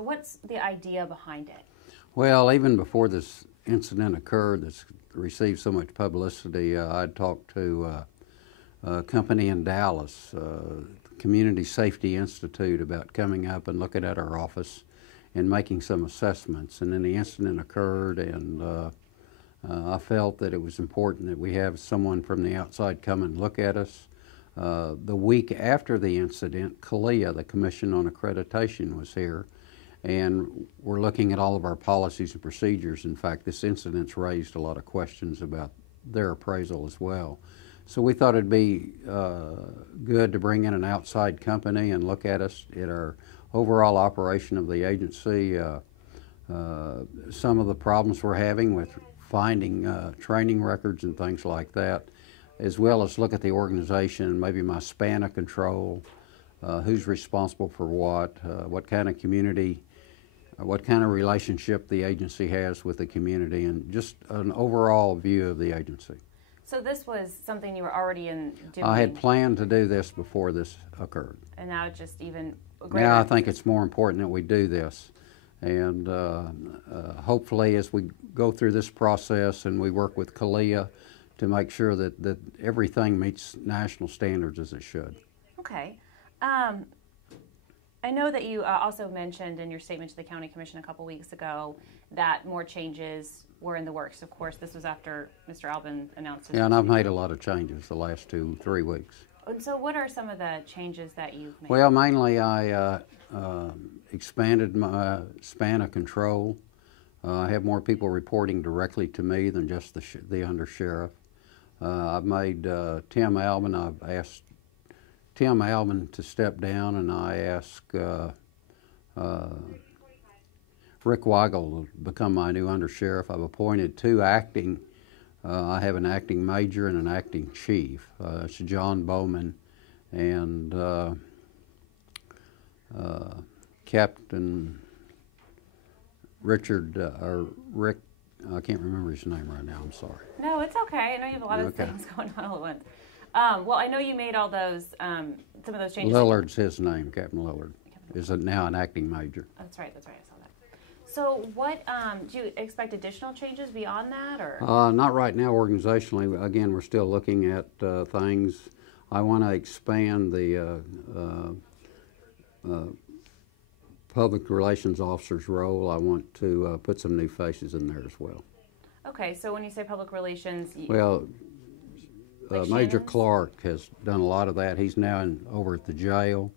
So what's the idea behind it? Well, even before this incident occurred that's received so much publicity, I'd talked to a company in Dallas, Community Safety Institute, about coming up and looking at our office and making some assessments. And then the incident occurred, and I felt that it was important that we have someone from the outside come and look at us. The week after the incident, CALEA, the Commission on Accreditation, was here, and we're looking at all of our policies and procedures. In fact, this incident's raised a lot of questions about their appraisal as well. So we thought it'd be good to bring in an outside company and look at us at our overall operation of the agency, some of the problems we're having with finding training records and things like that, as well as look at the organization, maybe my span of control, who's responsible for what kind of community, what kind of relationship the agency has with the community, and just an overall view of the agency. So this was something you were already doing? I had planned to do this before this occurred. And now it's just even greater? Now I think it's more important that we do this. And hopefully as we go through this process and we work with CALEA to make sure that everything meets national standards as it should. Okay. I know that you also mentioned in your statement to the County Commission a couple weeks ago that more changes were in the works. Of course, this was after Mr. Albin announced his... Yeah, and I've made a lot of changes the last 2-3 weeks. And so what are some of the changes that you've made? Well, mainly I expanded my span of control. I have more people reporting directly to me than just the undersheriff. I've made Tim Albin, I've asked Tim Albin to step down, and I asked Rick Weigel to become my new undersheriff. I've appointed 2 acting. I have an acting major and an acting chief. It's John Bowman and Captain Richard, or Rick, I can't remember his name right now, I'm sorry. No, it's okay. I know you have a lot of things going on all at once. Well, I know you made all those, some of those changes. Lillard's his name, Captain Lillard, is now an acting major. That's right, I saw that. So what, do you expect additional changes beyond that, or? Not right now organizationally. Again, we're still looking at things. I want to expand the public relations officer's role. I want to put some new faces in there as well. Okay, so when you say public relations... Well, like Major Clark has done a lot of that. He's now over at the jail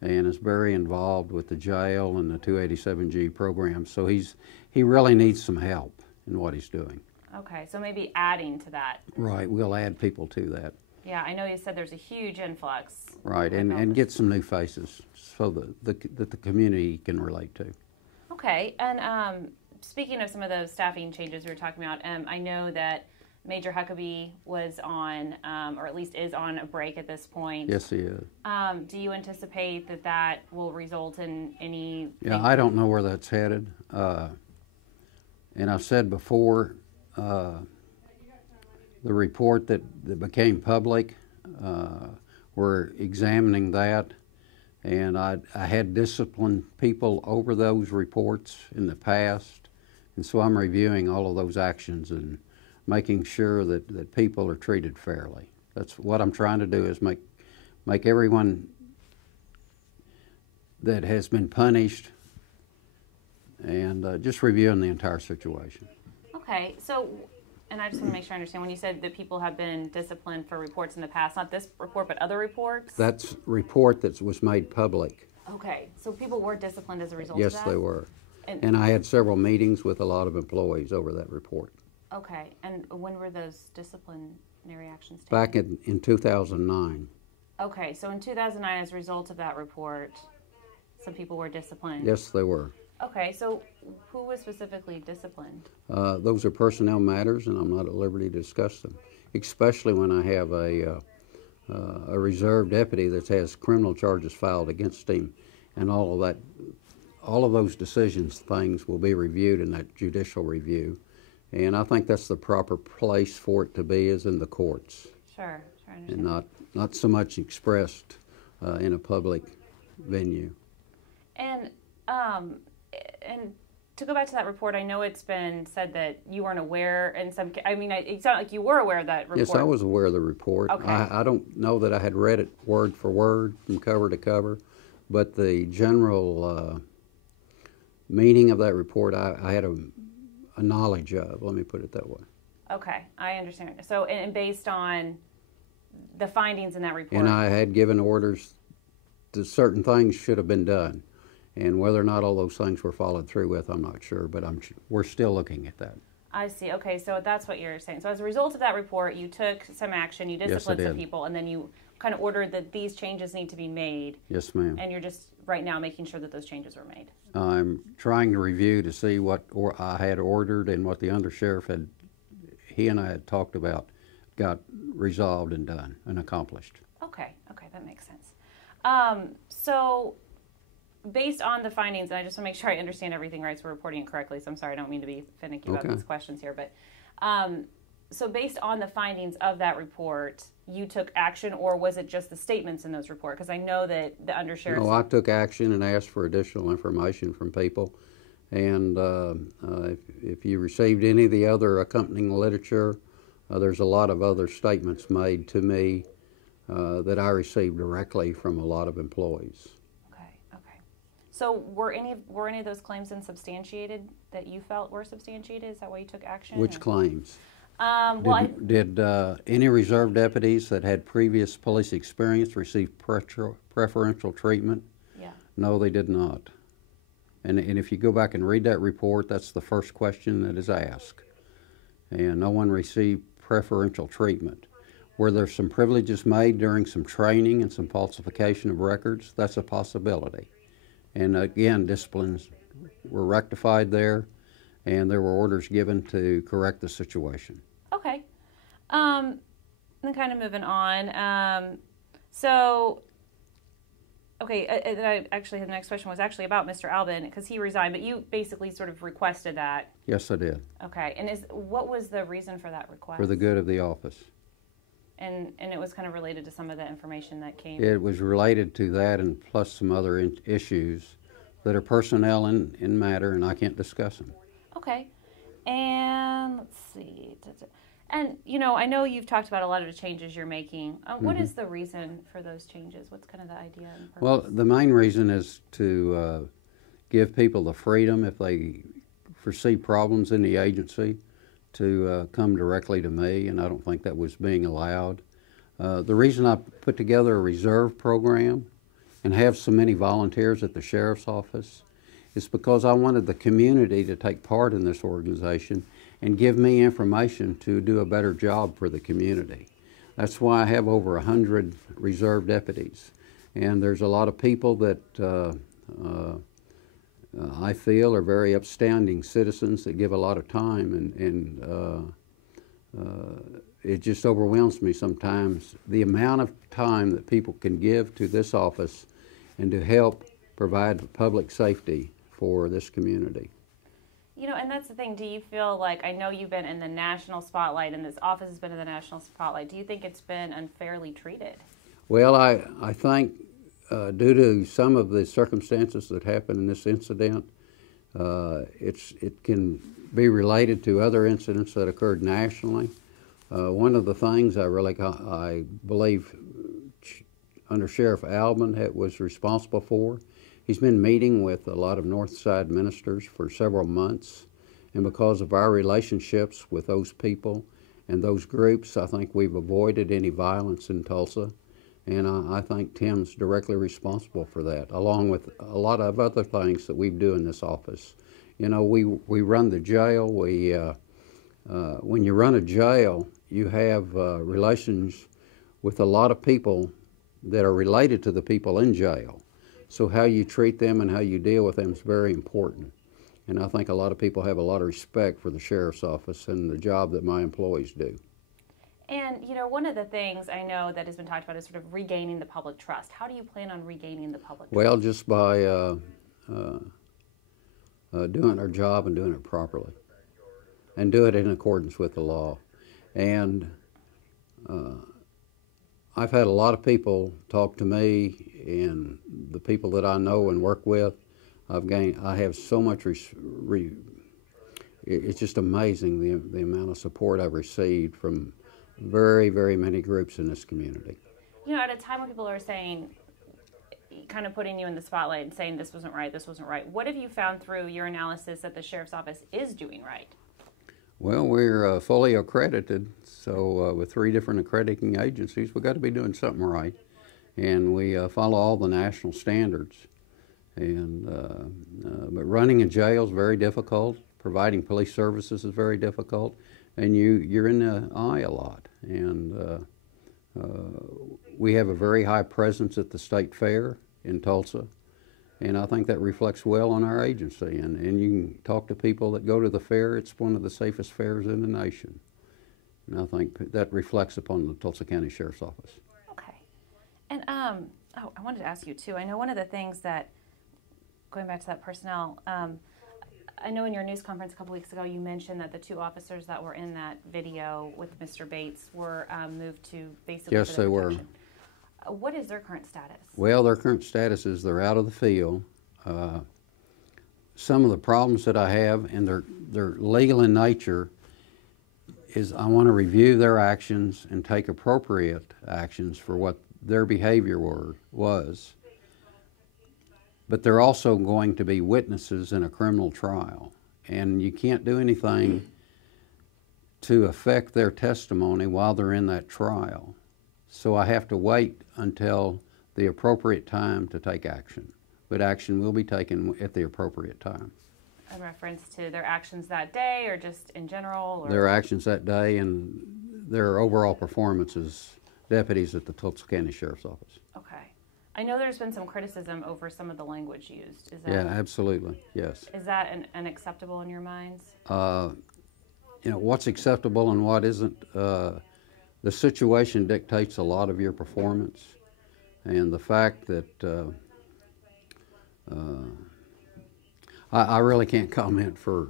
and is very involved with the jail and the 287G program. So he really needs some help in what he's doing. Okay, so maybe adding to that. Right, we'll add people to that. Yeah, I know you said there's a huge influx. Right, and get some new faces so that the community can relate to. Okay, and speaking of some of those staffing changes we were talking about, I know that Major Huckabee was on, or at least is on a break at this point. Yes, he is. Do you anticipate that will result in any... Yeah, I don't know where that's headed. And I've said before, the report that became public, we're examining that, and I had disciplined people over those reports in the past, and so I'm reviewing all of those actions and making sure that people are treated fairly. That's what I'm trying to do, is make everyone that has been punished, and just reviewing the entire situation. Okay, so, and I just want to make sure I understand, when you said that people have been disciplined for reports in the past, not this report but other reports? That's a report that was made public. Okay, so people were disciplined as a result Yes, of that? they were. And I had several meetings with a lot of employees over that report. Okay, and when were those disciplinary actions taken? Back in 2009. Okay, so in 2009, as a result of that report, some people were disciplined? Yes, they were. Okay, so who was specifically disciplined? Those are personnel matters, and I'm not at liberty to discuss them, especially when I have a reserve deputy that has criminal charges filed against him, and all of that. All of those things will be reviewed in that judicial review. And I think that's the proper place for it to be, is in the courts. Sure, I understand. And not so much expressed in a public venue. And and to go back to that report, I know it's been said that you weren't aware in some. I mean, it sounded like you were aware of that report. Yes, I was aware of the report. Okay. I don't know that I had read it word for word from cover to cover, but the general meaning of that report, I had a knowledge of. Let me put it that way. Okay, I understand. So, and based on the findings in that report, and I had given orders that certain things should have been done. And whether or not all those things were followed through with, I'm not sure, but we're still looking at that. I see. Okay, so that's what you're saying. So as a result of that report, you took some action, you disciplined some people, and then you kind of ordered that these changes need to be made. Yes, ma'am. And you're just right now making sure that those changes were made. I'm trying to review to see what I had ordered and what the undersheriff he and I had talked about, got resolved and done and accomplished. Okay, that makes sense. So based on the findings, and I just want to make sure I understand everything right so we're reporting it correctly, so I'm sorry, I don't mean to be finicky about these questions here, but so based on the findings of that report, you took action, or was it just the statements in those reports? Because I know that the undersheriff... No, I took action and asked for additional information from people, and if you received any of the other accompanying literature, there's a lot of other statements made to me that I received directly from a lot of employees. So were any of those claims unsubstantiated that you felt were substantiated? Is that why you took action? Which claims? Did any reserve deputies that had previous police experience receive preferential treatment? Yeah. No, they did not. And if you go back and read that report, that's the first question that is asked. And no one received preferential treatment. Were there some privileges made during some training and some falsification of records? That's a possibility. And again, disciplines were rectified there, and there were orders given to correct the situation. Okay. Then kind of moving on. Actually, the next question was actually about Mr. Albin, because he resigned, but you basically sort of requested that. Yes, I did. Okay. And what was the reason for that request? For the good of the office. And it was kind of related to some of the information that came? It was related to that, and plus some other issues that are personnel in matter, and I can't discuss them. Okay. And let's see. And, I know you've talked about a lot of the changes you're making. What is the reason for those changes? What's kind of the idea and purpose? Well, the main reason is to give people the freedom, if they foresee problems in the agency, to come directly to me, and I don't think that was being allowed. The reason I put together a reserve program and have so many volunteers at the sheriff's office is because I wanted the community to take part in this organization and give me information to do a better job for the community. That's why I have over 100 reserve deputies. And there's a lot of people that I feel are very upstanding citizens that give a lot of time, and it just overwhelms me sometimes the amount of time that people can give to this office and to help provide public safety for this community. And that's the thing. Do you feel like, I know you've been in the national spotlight and this office has been in the national spotlight, do you think it's been unfairly treated? Well, I think due to some of the circumstances that happened in this incident, it can be related to other incidents that occurred nationally. One of the things I believe Under Sheriff Albin was responsible for, he's been meeting with a lot of North Side ministers for several months, and because of our relationships with those people and those groups, I think we've avoided any violence in Tulsa. And I think Tim's directly responsible for that, along with a lot of other things that we do in this office. We run the jail. When you run a jail, you have relations with a lot of people that are related to the people in jail. So how you treat them and how you deal with them is very important. And I think a lot of people have a lot of respect for the sheriff's office and the job that my employees do. And, one of the things I know that has been talked about is sort of regaining the public trust. How do you plan on regaining the public trust? Well, just by doing our job and doing it properly, and do it in accordance with the law. And I've had a lot of people talk to me, and the people that I know and work with, I have so much, it's just amazing the amount of support I've received from very, very many groups in this community. You know, at a time when people are saying, kind of putting you in the spotlight and saying this wasn't right, what have you found through your analysis that the Sheriff's Office is doing right? Well, we're fully accredited, so with 3 different accrediting agencies, we've got to be doing something right. And we follow all the national standards. And but running a jail is very difficult. Providing police services is very difficult, and you're in the eye a lot. And we have a very high presence at the state fair in Tulsa, and I think that reflects well on our agency. And you can talk to people that go to the fair. It's one of the safest fairs in the nation, and I think that reflects upon the Tulsa County Sheriff's Office. Okay. And I wanted to ask you too. I know one of the things that, going back to that personnel, I know in your news conference a couple weeks ago you mentioned that the 2 officers that were in that video with Mr. Bates were moved to basically. Yes, they were. What is their current status? Well, their current status is they're out of the field. Some of the problems that I have, and they're legal in nature, is I want to review their actions and take appropriate actions for what their behavior was. But they're also going to be witnesses in a criminal trial, and you can't do anything to affect their testimony while they're in that trial. So I have to wait until the appropriate time to take action. But action will be taken at the appropriate time. In reference to their actions that day, or just in general? Or? Their actions that day and their overall performance as deputies at the Tulsa County Sheriff's Office. Okay. I know there's been some criticism over some of the language used. Is that, yeah, absolutely, yes. Is that unacceptable in your minds? You know, what's acceptable and what isn't, the situation dictates a lot of your performance. And the fact that I really can't comment for,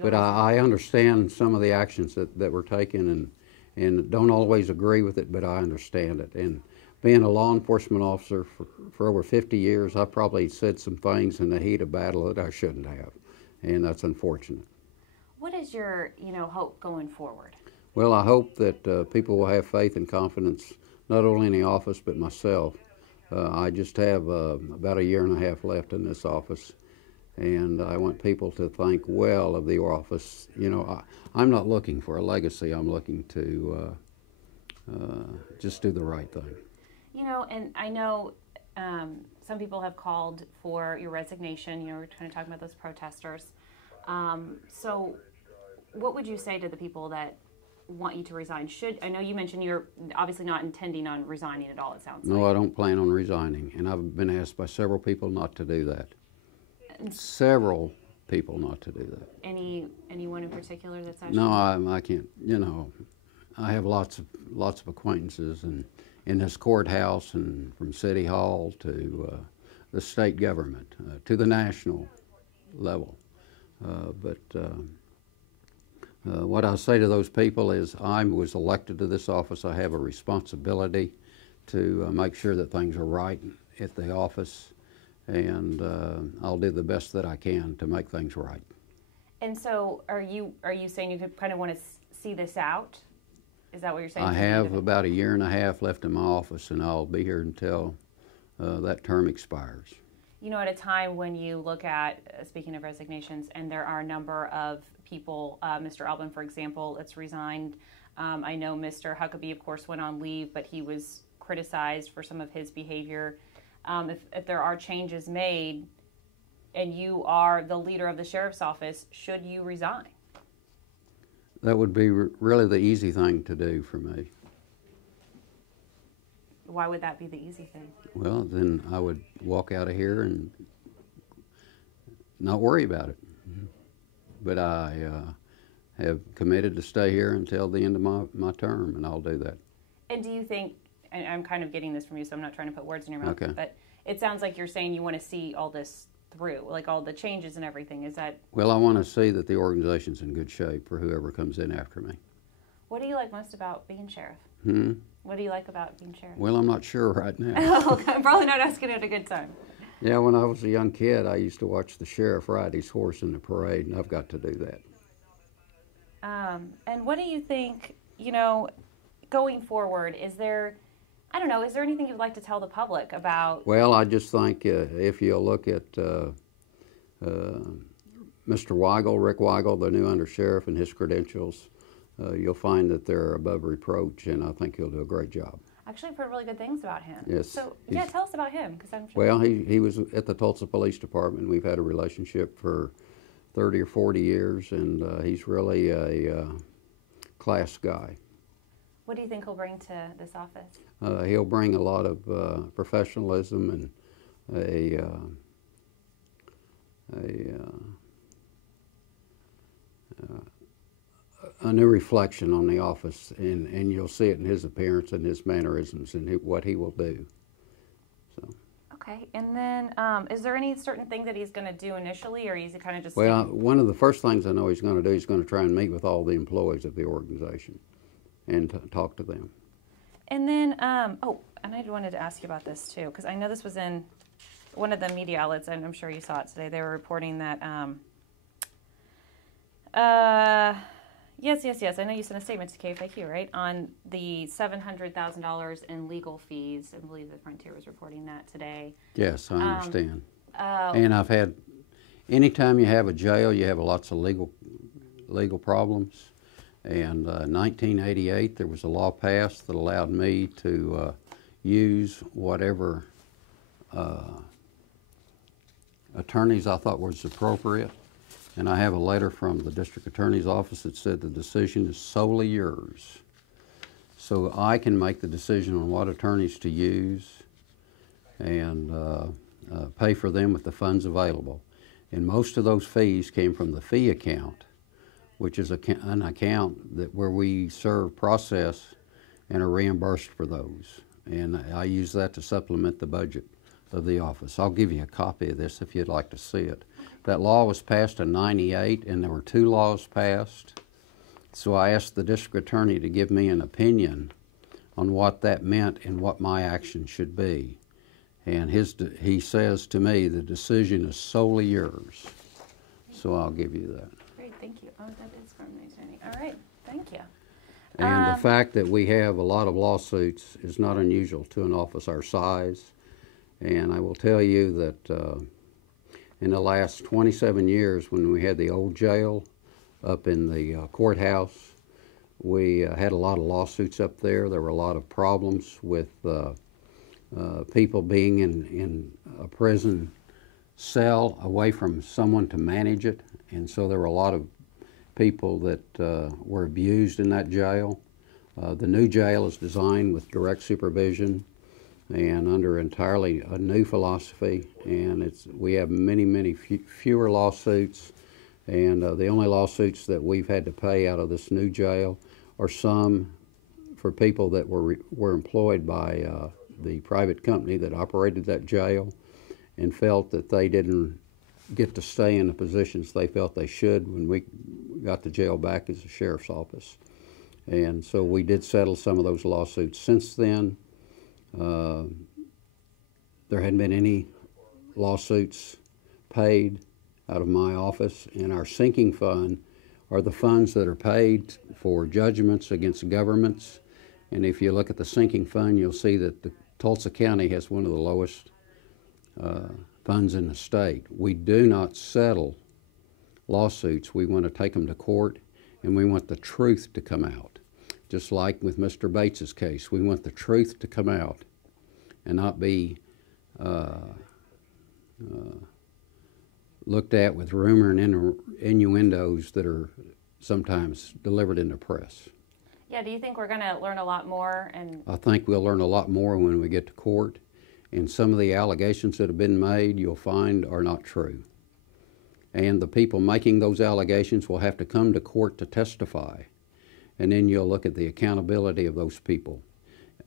but I understand some of the actions that were taken, and don't always agree with it, but I understand it. And being a law enforcement officer for over 50 years, I probably said some things in the heat of battle that I shouldn't have, and that's unfortunate. What is your, hope going forward? Well, I hope that people will have faith and confidence, not only in the office, but myself. I just have about 1.5 years left in this office, and I want people to think well of the office. I'm not looking for a legacy. I'm looking to just do the right thing. And I know some people have called for your resignation. We're kind of talking about those protesters. So what would you say to the people that want you to resign? I know you mentioned you're obviously not intending on resigning at all, it sounds like. No, I don't plan on resigning, and I've been asked by several people not to do that. Several people not to do that. Anyone in particular that's actually? No, I can't. I have lots of acquaintances in this courthouse, and from City Hall to the state government, to the national level. What I say to those people is I was elected to this office. I have a responsibility to make sure that things are right at the office, and I'll do the best that I can to make things right. And so are you saying you kind of want to see this out? Is that what you're saying? I have about 1.5 years left in my office, and I'll be here until that term expires. At a time when you look at, speaking of resignations, and there are a number of people, Mr. Albin, for example, that's resigned. I know Mr. Huckabee, of course, went on leave, but he was criticized for some of his behavior. If there are changes made and you are the leader of the Sheriff's Office, should you resign? That would be really the easy thing to do for me. Why would that be the easy thing? Well, then I would walk out of here and not worry about it. But I have committed to stay here until the end of my term, and I'll do that. And do you think, and I'm kind of getting this from you, so I'm not trying to put words in your mouth, okay, but it sounds like you're saying you want to see all this through, like all the changes and everything. Is that? Well, I want to see that the organization's in good shape for whoever comes in after me. What do you like most about being sheriff? Hmm? What do you like about being sheriff? Well, I'm not sure right now. Oh, I'm probably not asking at a good time. Yeah, when I was a young kid, I used to watch the sheriff ride his horse in the parade, and I've got to do that. And what do you think, you know, going forward, is there, I don't know, is there anything you'd like to tell the public about? Well, I just think if you look at Mr. Weigel, Rick Weigel, the new undersheriff, and his credentials, you'll find that they're above reproach, and I think he'll do a great job. Actually, I've heard really good things about him. Yes. So, yeah, tell us about him, because I'm sure. Well, he was at the Tulsa Police Department. We've had a relationship for 30 or 40 years, and he's really a class guy. What do you think he'll bring to this office? He'll bring a lot of professionalism and a new reflection on the office, and you'll see it in his appearance and his mannerisms and what he will do. So. Okay, and then is there any certain thing that he's going to do initially, or is he kind of just... Well, one of the first things I know he's going to do, he's going to try and meet with all the employees of the organization and talk to them. And then, oh, and I wanted to ask you about this too, because I know this was in one of the media outlets, and I'm sure you saw it today. They were reporting that, yes, I know you sent a statement to KFAQ, right, on the $700,000 in legal fees. I believe the Frontier was reporting that today. Yes, I understand. And I've had, anytime you have a jail, you have lots of legal problems. And 1988, there was a law passed that allowed me to use whatever attorneys I thought was appropriate. And I have a letter from the district attorney's office that said the decision is solely yours. So I can make the decision on what attorneys to use and pay for them with the funds available. And most of those fees came from the fee account, which is an account that where we serve process and are reimbursed for those. And I use that to supplement the budget of the office. I'll give you a copy of this if you'd like to see it. That law was passed in '98, and there were 2 laws passed. So I asked the district attorney to give me an opinion on what that meant and what my action should be. And he says to me, the decision is solely yours. So I'll give you that. Great, thank you. Oh, that is from the attorney. All right, thank you. And the fact that we have a lot of lawsuits is not unusual to an office our size. And I will tell you that in the last 27 years, when we had the old jail up in the courthouse, we had a lot of lawsuits up there. There were a lot of problems with people being in a prison cell away from someone to manage it. And so there were a lot of people that were abused in that jail. The new jail is designed with direct supervision and under entirely a new philosophy, and we have many fewer lawsuits, and the only lawsuits that we've had to pay out of this new jail are some for people that were employed by the private company that operated that jail and felt that they didn't get to stay in the positions they felt they should when we got the jail back as a sheriff's office. And so we did settle some of those lawsuits since then. There hadn't been any lawsuits paid out of my office, and our sinking fund are the funds that are paid for judgments against governments. And if you look at the sinking fund, you'll see that the Tulsa County has one of the lowest funds in the state. We do not settle lawsuits. We want to take them to court, and we want the truth to come out. Just like with Mr. Bates's case, we want the truth to come out and not be looked at with rumor and innuendos that are sometimes delivered in the press. Yeah, do you think we're going to learn a lot more? I think we'll learn a lot more when we get to court, and some of the allegations that have been made you'll find are not true. And the people making those allegations will have to come to court to testify, and then you'll look at the accountability of those people.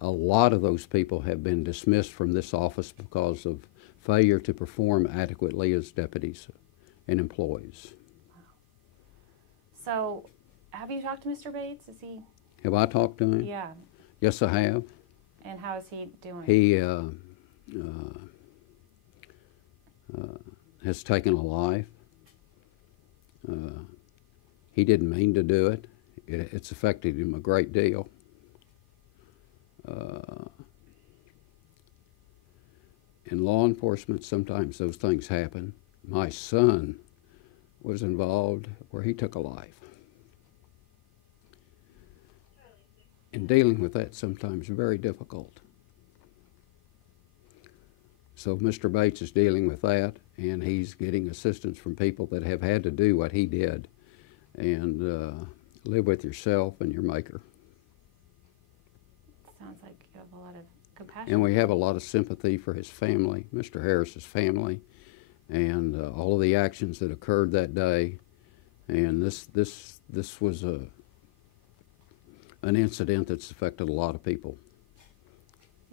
A lot of those people have been dismissed from this office because of failure to perform adequately as deputies and employees. Wow. So, have you talked to Mr. Bates? Is he? Have I talked to him? Yeah. Yes, I have. And how is he doing? has taken a life. He didn't mean to do it. It's affected him a great deal. In law enforcement, sometimes those things happen. My son was involved where he took a life. And dealing with that sometimes is very difficult. So Mr. Bates is dealing with that, and he's getting assistance from people that have had to do what he did and live with yourself and your maker. Sounds like you have a lot of compassion. And we have a lot of sympathy for his family, Mr. Harris's family, and all of the actions that occurred that day. And this was an incident that's affected a lot of people.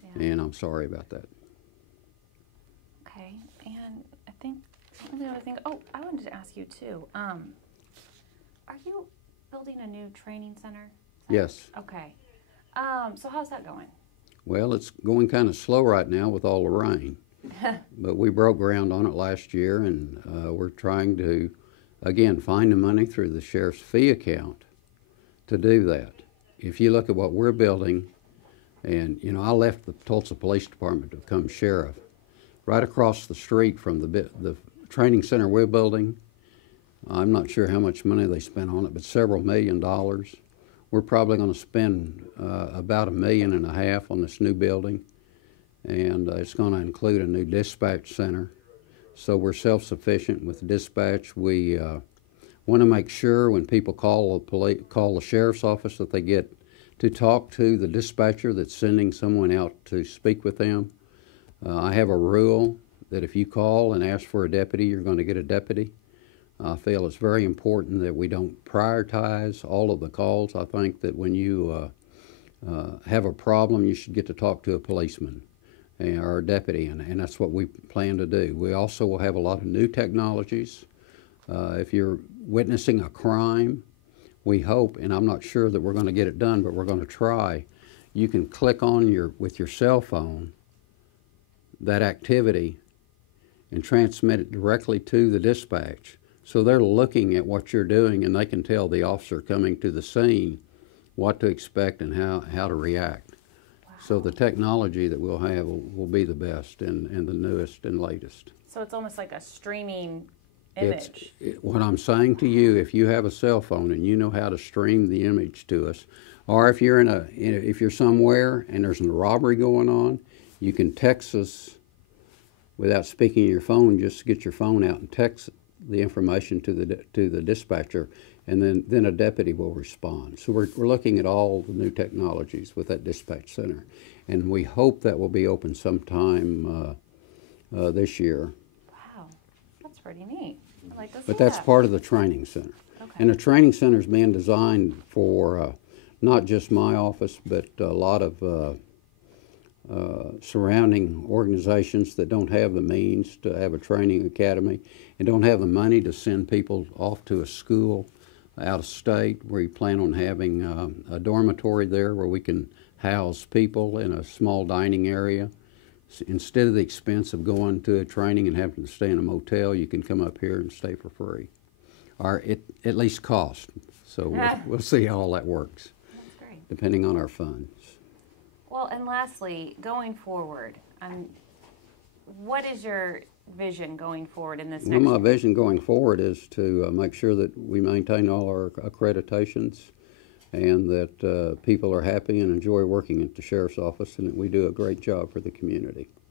Yeah. And I'm sorry about that. Okay, and I think the other thing, I wanted to ask you too, are you building a new training center? Yes. Okay. So how's that going? Well, it's going kind of slow right now with all the rain. But we broke ground on it last year, and we're trying to, again, find the money through the sheriff's fee account to do that. If you look at what we're building, and, you know, I left the Tulsa Police Department to become sheriff. Right across the street from the training center we're building, I'm not sure how much money they spent on it, but several $1 million. We're probably going to spend about $1.5 million on this new building, and it's going to include a new dispatch center. So we're self-sufficient with dispatch. We want to make sure when people call the sheriff's office that they get to talk to the dispatcher that's sending someone out to speak with them. I have a rule that if you call and ask for a deputy, you're going to get a deputy. I feel it's very important that we don't prioritize all of the calls. I think that when you have a problem, you should get to talk to a policeman or a deputy, and that's what we plan to do. We also will have a lot of new technologies. If you're witnessing a crime, we hope, and I'm not sure that we're going to get it done, but we're going to try, you can click on with your cell phone that activity and transmit it directly to the dispatch. So they're looking at what you're doing, and they can tell the officer coming to the scene what to expect and how to react. Wow. So the technology that we'll have will be the best and the newest and latest. So it's almost like a streaming image. What I'm saying to you, if you have a cell phone and you know how to stream the image to us, or if you're if you're somewhere and there's a robbery going on, you can text us without speaking your phone. Just get your phone out and text the information to the dispatcher, and then a deputy will respond. So we're looking at all the new technologies with that dispatch center, and we hope that will be open sometime this year. Wow, that's pretty neat. I'd like to see but that's that. Part of the training center. Okay. And the training center is being designed for not just my office, but a lot of surrounding organizations that don't have the means to have a training academy and don't have the money to send people off to a school out of state. We plan on having a dormitory there where we can house people in a small dining area. Instead of the expense of going to a training and having to stay in a motel, you can come up here and stay for free, or at least cost. So we'll see how all that works. That's great. Depending on our funds. Well, and lastly, going forward, what is your vision going forward in this next Well, my year? vision going forward is to make sure that we maintain all our accreditations and that people are happy and enjoy working at the sheriff's office and that we do a great job for the community.